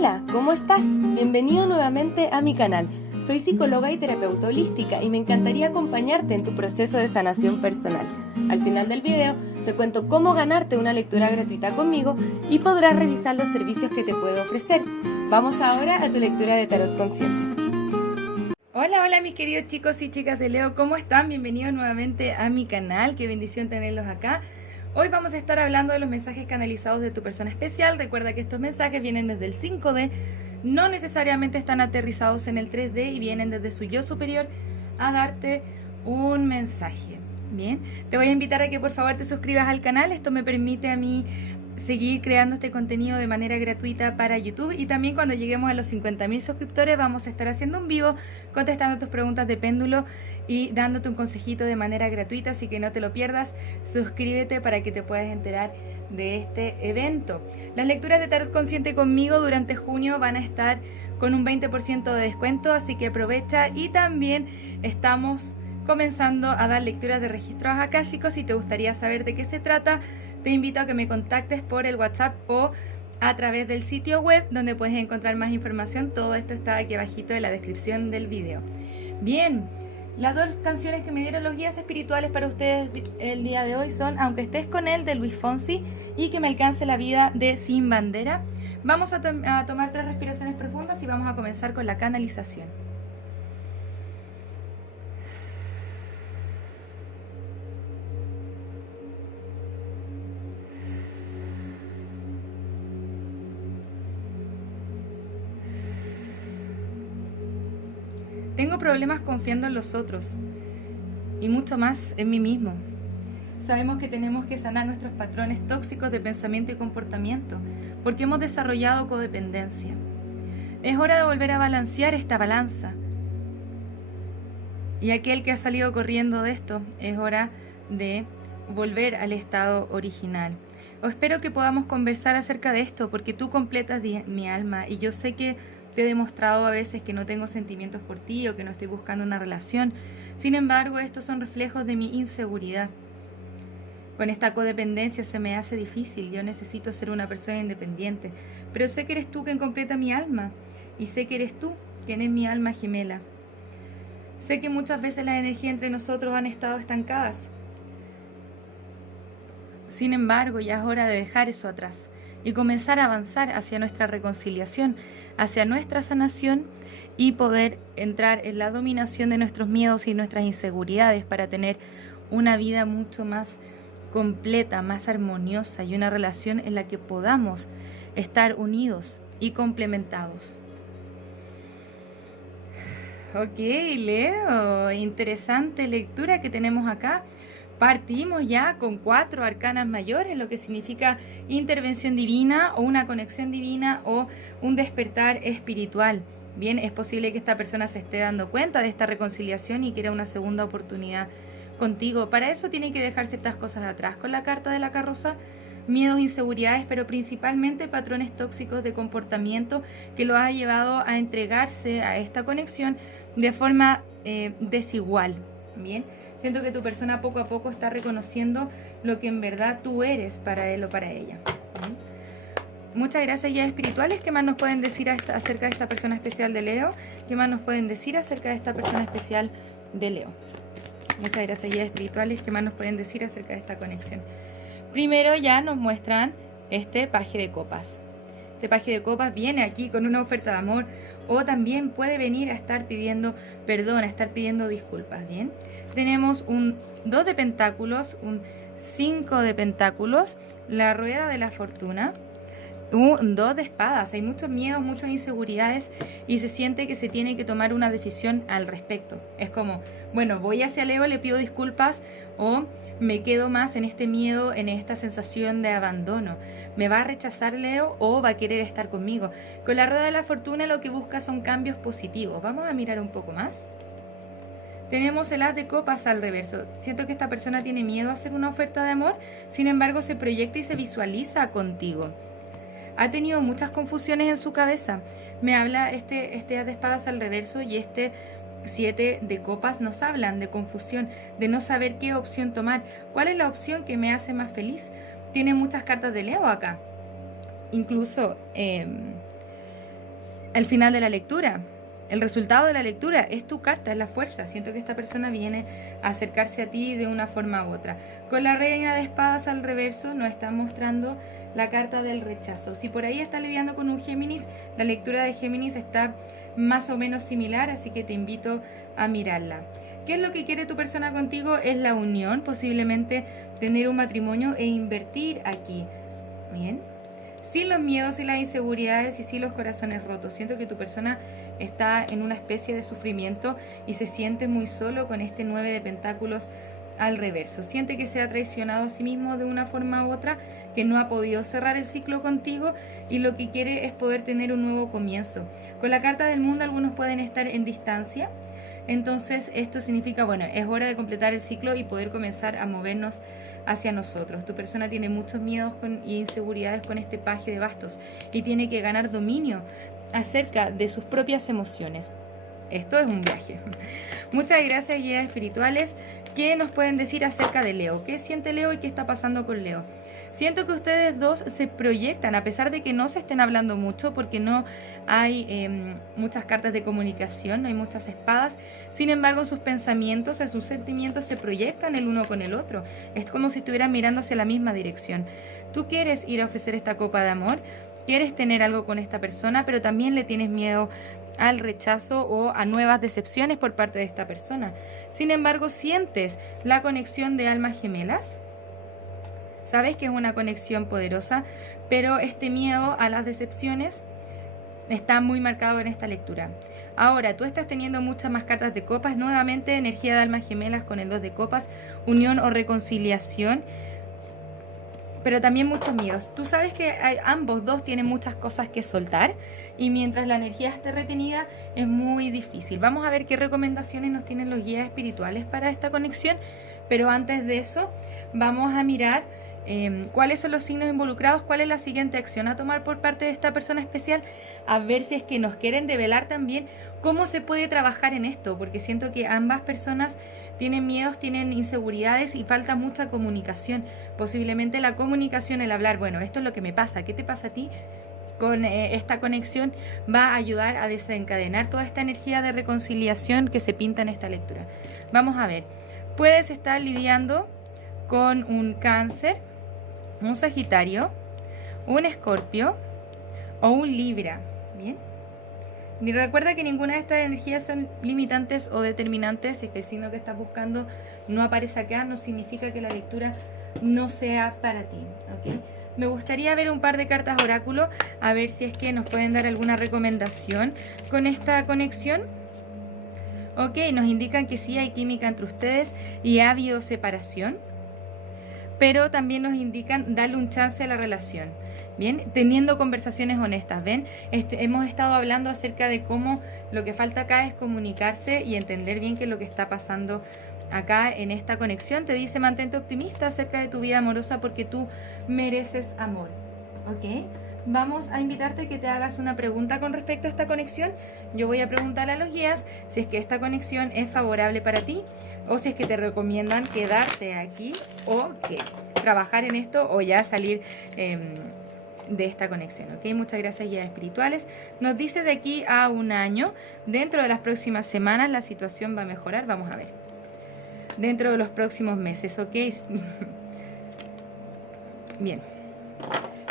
Hola, ¿cómo estás? Bienvenido nuevamente a mi canal. Soy psicóloga y terapeuta holística y me encantaría acompañarte en tu proceso de sanación personal. Al final del video te cuento cómo ganarte una lectura gratuita conmigo y podrás revisar los servicios que te puedo ofrecer. Vamos ahora a tu lectura de tarot consciente. Hola mis queridos chicos y chicas de Leo, ¿cómo están? Bienvenidos nuevamente a mi canal, qué bendición tenerlos acá. Hoy vamos a estar hablando de los mensajes canalizados de tu persona especial. Recuerda que estos mensajes vienen desde el 5D, no necesariamente están aterrizados en el 3D y vienen desde su yo superior a darte un mensaje. Bien, te voy a invitar a que por favor te suscribas al canal. Esto me permite a mí seguir creando este contenido de manera gratuita para YouTube, y también cuando lleguemos a los 50.000 suscriptores vamos a estar haciendo un vivo contestando tus preguntas de péndulo y dándote un consejito de manera gratuita, así que no te lo pierdas. Suscríbete para que te puedas enterar de este evento. Las lecturas de tarot consciente conmigo durante junio van a estar con un 20% de descuento, así que aprovecha. Y también estamos comenzando a dar lecturas de registros akáshicos. Si te gustaría saber de qué se trata, te invito a que me contactes por el WhatsApp o a través del sitio web, donde puedes encontrar más información. Todo esto está aquí abajito de la descripción del video. Bien, las dos canciones que me dieron los guías espirituales para ustedes el día de hoy son Aunque estés con él, de Luis Fonsi, y Que me alcance la vida, de Sin Bandera. Vamos a tomar 3 respiraciones profundas y vamos a comenzar con la canalización. Tengo problemas confiando en los otros y mucho más en mí mismo. Sabemos que tenemos que sanar nuestros patrones tóxicos de pensamiento y comportamiento porque hemos desarrollado codependencia. Es hora de volver a balancear esta balanza. Y aquel que ha salido corriendo de esto, es hora de volver al estado original. Espero que podamos conversar acerca de esto porque tú completas mi alma, y yo sé que te he demostrado a veces que no tengo sentimientos por ti o que no estoy buscando una relación. Sin embargo, estos son reflejos de mi inseguridad. Con esta codependencia se me hace difícil. Yo necesito ser una persona independiente, pero sé que eres tú quien completa mi alma, y sé que eres tú quien es mi alma gemela. Sé que muchas veces las energías entre nosotros han estado estancadas. Sin embargo, ya es hora de dejar eso atrás y comenzar a avanzar hacia nuestra reconciliación, hacia nuestra sanación, y poder entrar en la dominación de nuestros miedos y nuestras inseguridades para tener una vida mucho más completa, más armoniosa, y una relación en la que podamos estar unidos y complementados. Ok, Leo, interesante lectura que tenemos acá. Partimos ya con 4 arcanas mayores, lo que significa intervención divina o una conexión divina o un despertar espiritual. Bien, es posible que esta persona se esté dando cuenta de esta reconciliación y quiera una segunda oportunidad contigo. Para eso tiene que dejar ciertas cosas atrás con la carta de la carroza: miedos, inseguridades, pero principalmente patrones tóxicos de comportamiento que lo ha llevado a entregarse a esta conexión de forma desigual. Bien, siento que tu persona poco a poco está reconociendo lo que en verdad tú eres para él o para ella. ¿Bien? Muchas gracias, guías espirituales. ¿Qué más nos pueden decir acerca de esta persona especial de Leo? ¿Qué más nos pueden decir acerca de esta persona especial de Leo? Muchas gracias, guías espirituales. ¿Qué más nos pueden decir acerca de esta conexión? Primero ya nos muestran este paje de copas. Este paje de copas viene aquí con una oferta de amor, o también puede venir a estar pidiendo perdón, a estar pidiendo disculpas. Bien, tenemos un 2 de pentáculos, un 5 de pentáculos, la rueda de la fortuna, un 2 de espadas. Hay muchos miedos, muchas inseguridades, y se siente que se tiene que tomar una decisión al respecto. Es como, bueno, voy hacia Leo, le pido disculpas, o me quedo más en este miedo, en esta sensación de abandono. ¿Me va a rechazar Leo o va a querer estar conmigo? Con la rueda de la fortuna lo que busca son cambios positivos. Vamos a mirar un poco más. Tenemos el as de copas al reverso. Siento que esta persona tiene miedo a hacer una oferta de amor, sin embargo se proyecta y se visualiza contigo. Ha tenido muchas confusiones en su cabeza. Me habla este as de espadas al reverso, y este 7 de copas nos hablan de confusión, de no saber qué opción tomar. ¿Cuál es la opción que me hace más feliz? Tiene muchas cartas de Leo acá. Incluso el final de la lectura. El resultado de la lectura es tu carta, es la fuerza. Siento que esta persona viene a acercarse a ti de una forma u otra. Con la reina de espadas al reverso nos está mostrando la carta del rechazo. Si por ahí está lidiando con un Géminis, la lectura de Géminis está más o menos similar, así que te invito a mirarla. ¿Qué es lo que quiere tu persona contigo? Es la unión, posiblemente tener un matrimonio e invertir aquí. Bien. Sin los miedos y las inseguridades y sin los corazones rotos. Siento que tu persona está en una especie de sufrimiento y se siente muy solo con este 9 de pentáculos al reverso. Siente que se ha traicionado a sí mismo de una forma u otra, que no ha podido cerrar el ciclo contigo y lo que quiere es poder tener un nuevo comienzo. Con la carta del mundo algunos pueden estar en distancia. Entonces esto significa, bueno, es hora de completar el ciclo y poder comenzar a movernos hacia nosotros. Tu persona tiene muchos miedos y inseguridades con este paje de bastos y tiene que ganar dominio acerca de sus propias emociones. Esto es un viaje. Muchas gracias, guías espirituales. ¿Qué nos pueden decir acerca de Leo? ¿Qué siente Leo y qué está pasando con Leo? Siento que ustedes dos se proyectan, a pesar de que no se estén hablando mucho, porque no hay muchas cartas de comunicación, no hay muchas espadas. Sin embargo, sus pensamientos, sus sentimientos se proyectan el uno con el otro. Es como si estuvieran mirando hacia la misma dirección. Tú quieres ir a ofrecer esta copa de amor, quieres tener algo con esta persona, pero también le tienes miedo al rechazo o a nuevas decepciones por parte de esta persona. Sin embargo, sientes la conexión de almas gemelas. Sabes que es una conexión poderosa, pero este miedo a las decepciones está muy marcado en esta lectura. Ahora, tú estás teniendo muchas más cartas de copas, nuevamente energía de almas gemelas con el 2 de copas, unión o reconciliación, pero también muchos miedos. Tú sabes que ambos dos tienen muchas cosas que soltar y mientras la energía esté retenida es muy difícil. Vamos a ver qué recomendaciones nos tienen los guías espirituales para esta conexión, pero antes de eso vamos a mirar cuáles son los signos involucrados, cuál es la siguiente acción a tomar por parte de esta persona especial, a ver si es que nos quieren develar también cómo se puede trabajar en esto, porque siento que ambas personas tienen miedos, tienen inseguridades y falta mucha comunicación. Posiblemente la comunicación, el hablar, bueno, esto es lo que me pasa, ¿qué te pasa a ti? Con esta conexión va a ayudar a desencadenar toda esta energía de reconciliación que se pinta en esta lectura. Vamos a ver, puedes estar lidiando con un Cáncer, un Sagitario, un Escorpio o un Libra. Bien. Y recuerda que ninguna de estas energías son limitantes o determinantes. Si es que el signo que estás buscando no aparece acá, no significa que la lectura no sea para ti. ¿Okay? Me gustaría ver un par de cartas oráculo, a ver si es que nos pueden dar alguna recomendación con esta conexión. Ok, nos indican que sí hay química entre ustedes y ha habido separación, pero también nos indican darle un chance a la relación. Bien, teniendo conversaciones honestas, ¿ven? Hemos estado hablando acerca de cómo lo que falta acá es comunicarse y entender bien qué es lo que está pasando acá en esta conexión. Te dice mantente optimista acerca de tu vida amorosa porque tú mereces amor. ¿Ok? Vamos a invitarte a que te hagas una pregunta con respecto a esta conexión. Yo voy a preguntarle a los guías si es que esta conexión es favorable para ti o si es que te recomiendan quedarte aquí o que trabajar en esto o ya salir de esta conexión. ¿Ok? Muchas gracias, guías espirituales. Nos dice de aquí a un año, dentro de las próximas semanas la situación va a mejorar. Vamos a ver. Dentro de los próximos meses, ¿ok? Bien.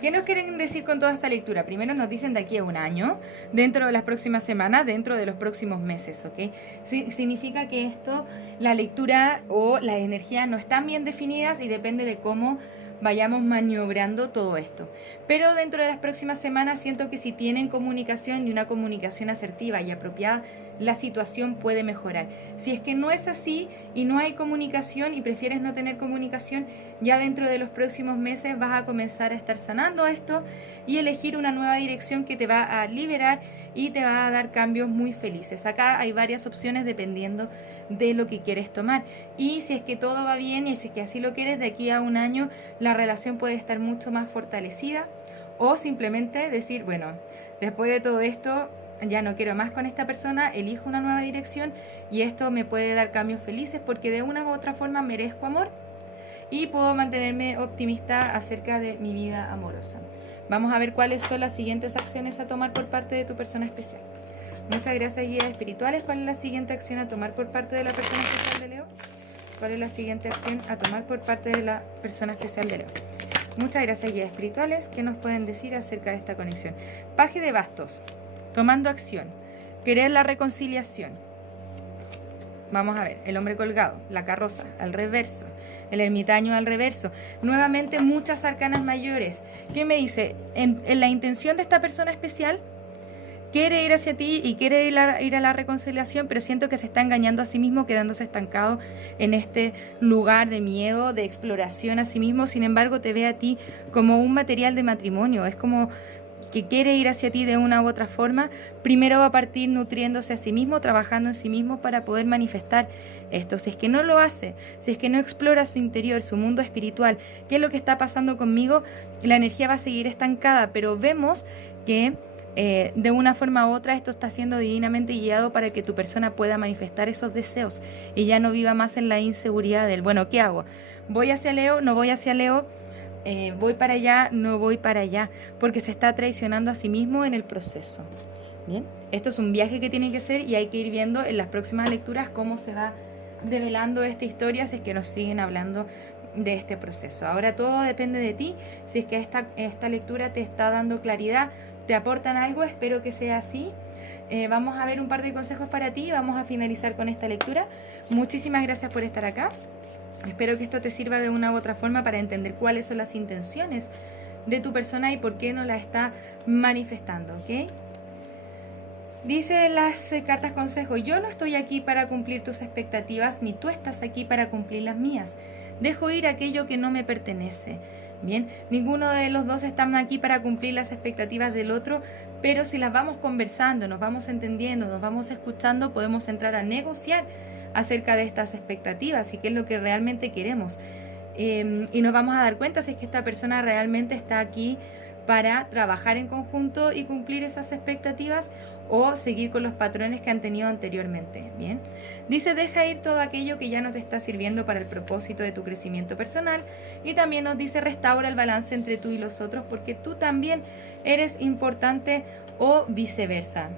¿Qué nos quieren decir con toda esta lectura? Primero nos dicen de aquí a un año, dentro de las próximas semanas, dentro de los próximos meses, ¿ok? Sí, significa que esto, la lectura o las energías no están bien definidas y depende de cómo vayamos maniobrando todo esto. Pero dentro de las próximas semanas siento que si tienen comunicación y una comunicación asertiva y apropiada, la situación puede mejorar. Si es que no es así y no hay comunicación y prefieres no tener comunicación, ya dentro de los próximos meses vas a comenzar a estar sanando esto y elegir una nueva dirección que te va a liberar y te va a dar cambios muy felices. Acá hay varias opciones dependiendo de lo que quieres tomar. Y si es que todo va bien y si es que así lo quieres, de aquí a un año la relación puede estar mucho más fortalecida o simplemente decir, bueno, después de todo esto ya no quiero más con esta persona, elijo una nueva dirección y esto me puede dar cambios felices porque de una u otra forma merezco amor y puedo mantenerme optimista acerca de mi vida amorosa. Vamos a ver cuáles son las siguientes acciones a tomar por parte de tu persona especial. Muchas gracias, guías espirituales. ¿Cuál es la siguiente acción a tomar por parte de la persona especial de Leo? ¿Cuál es la siguiente acción a tomar por parte de la persona especial de Leo? Muchas gracias, guías espirituales. ¿Qué nos pueden decir acerca de esta conexión? Paje de bastos, tomando acción, querer la reconciliación. Vamos a ver, el hombre colgado, la carroza al reverso, el ermitaño al reverso. Nuevamente muchas arcanas mayores. ¿Qué me dice? En la intención de esta persona especial, quiere ir hacia ti y quiere ir a la reconciliación, pero siento que se está engañando a sí mismo, quedándose estancado en este lugar de miedo, de exploración a sí mismo. Sin embargo, te ve a ti como un material de matrimonio. Es como que quiere ir hacia ti de una u otra forma. Primero va a partir nutriéndose a sí mismo, trabajando en sí mismo para poder manifestar esto. Si es que no lo hace, si es que no explora su interior, su mundo espiritual, qué es lo que está pasando conmigo, la energía va a seguir estancada, pero vemos que de una forma u otra esto está siendo divinamente guiado para que tu persona pueda manifestar esos deseos y ya no viva más en la inseguridad del, bueno, ¿qué hago? ¿Voy hacia Leo? ¿No voy hacia Leo? ¿Voy para allá? ¿No voy para allá? Porque se está traicionando a sí mismo en el proceso. Bien, esto es un viaje que tiene que hacer y hay que ir viendo en las próximas lecturas cómo se va develando esta historia si es que nos siguen hablando de este proceso. Ahora todo depende de ti, si es que esta lectura te está dando claridad, te aportan algo, espero que sea así. Vamos a ver un par de consejos para ti y vamos a finalizar con esta lectura. Muchísimas gracias por estar acá. Espero que esto te sirva de una u otra forma para entender cuáles son las intenciones de tu persona y por qué no la está manifestando, ¿ok? Dice las cartas consejo, yo no estoy aquí para cumplir tus expectativas, ni tú estás aquí para cumplir las mías. Dejo ir aquello que no me pertenece. Bien, ninguno de los dos están aquí para cumplir las expectativas del otro, pero si las vamos conversando, nos vamos entendiendo, nos vamos escuchando, podemos entrar a negociar acerca de estas expectativas y qué es lo que realmente queremos. Y nos vamos a dar cuenta si es que esta persona realmente está aquí para trabajar en conjunto y cumplir esas expectativas o seguir con los patrones que han tenido anteriormente. Bien, dice, deja ir todo aquello que ya no te está sirviendo para el propósito de tu crecimiento personal, y también nos dice, restaura el balance entre tú y los otros porque tú también eres importante o viceversa.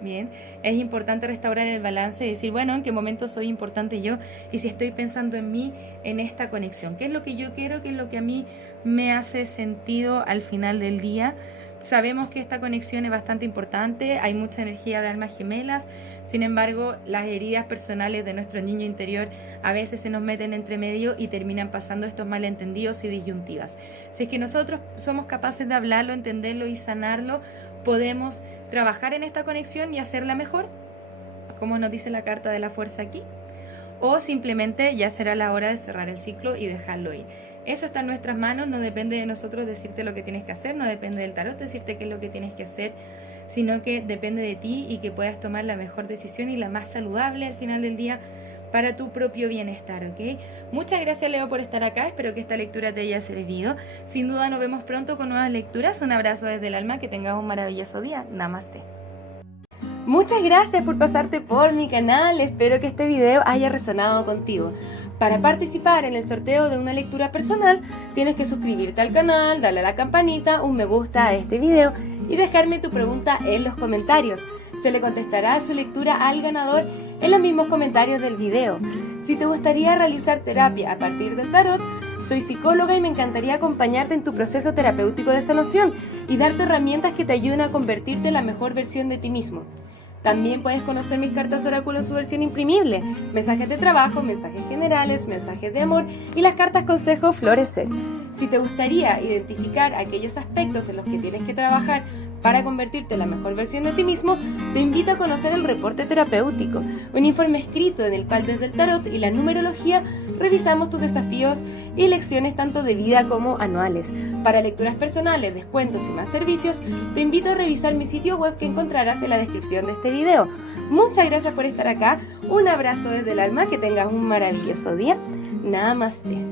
Bien, es importante restaurar el balance y decir, bueno, ¿en qué momento soy importante yo? Y si estoy pensando en mí, en esta conexión, ¿qué es lo que yo quiero? ¿Qué es lo que a mí me hace sentido al final del día? Sabemos que esta conexión es bastante importante, hay mucha energía de almas gemelas, sin embargo, las heridas personales de nuestro niño interior a veces se nos meten entre medio y terminan pasando estos malentendidos y disyuntivas. Si es que nosotros somos capaces de hablarlo, entenderlo y sanarlo, podemos trabajar en esta conexión y hacerla mejor, como nos dice la carta de la fuerza aquí, o simplemente ya será la hora de cerrar el ciclo y dejarlo ir. Eso está en nuestras manos, no depende de nosotros decirte lo que tienes que hacer, no depende del tarot decirte qué es lo que tienes que hacer, sino que depende de ti y que puedas tomar la mejor decisión y la más saludable al final del día para tu propio bienestar, ¿ok? Muchas gracias, Leo, por estar acá, espero que esta lectura te haya servido. Sin duda nos vemos pronto con nuevas lecturas, un abrazo desde el alma, que tengas un maravilloso día, namaste. Muchas gracias por pasarte por mi canal, espero que este video haya resonado contigo. Para participar en el sorteo de una lectura personal, tienes que suscribirte al canal, darle a la campanita, un me gusta a este video y dejarme tu pregunta en los comentarios. Se le contestará su lectura al ganador en los mismos comentarios del video. Si te gustaría realizar terapia a partir del tarot, soy psicóloga y me encantaría acompañarte en tu proceso terapéutico de sanación y darte herramientas que te ayuden a convertirte en la mejor versión de ti mismo. También puedes conocer mis cartas oráculo en su versión imprimible, mensajes de trabajo, mensajes generales, mensajes de amor y las cartas consejo florecer. Si te gustaría identificar aquellos aspectos en los que tienes que trabajar para convertirte en la mejor versión de ti mismo, te invito a conocer el reporte terapéutico, un informe escrito en el cual desde el tarot y la numerología revisamos tus desafíos y lecciones tanto de vida como anuales. Para lecturas personales, descuentos y más servicios, te invito a revisar mi sitio web que encontrarás en la descripción de este video. Muchas gracias por estar acá, un abrazo desde el alma, que tengas un maravilloso día. Namaste.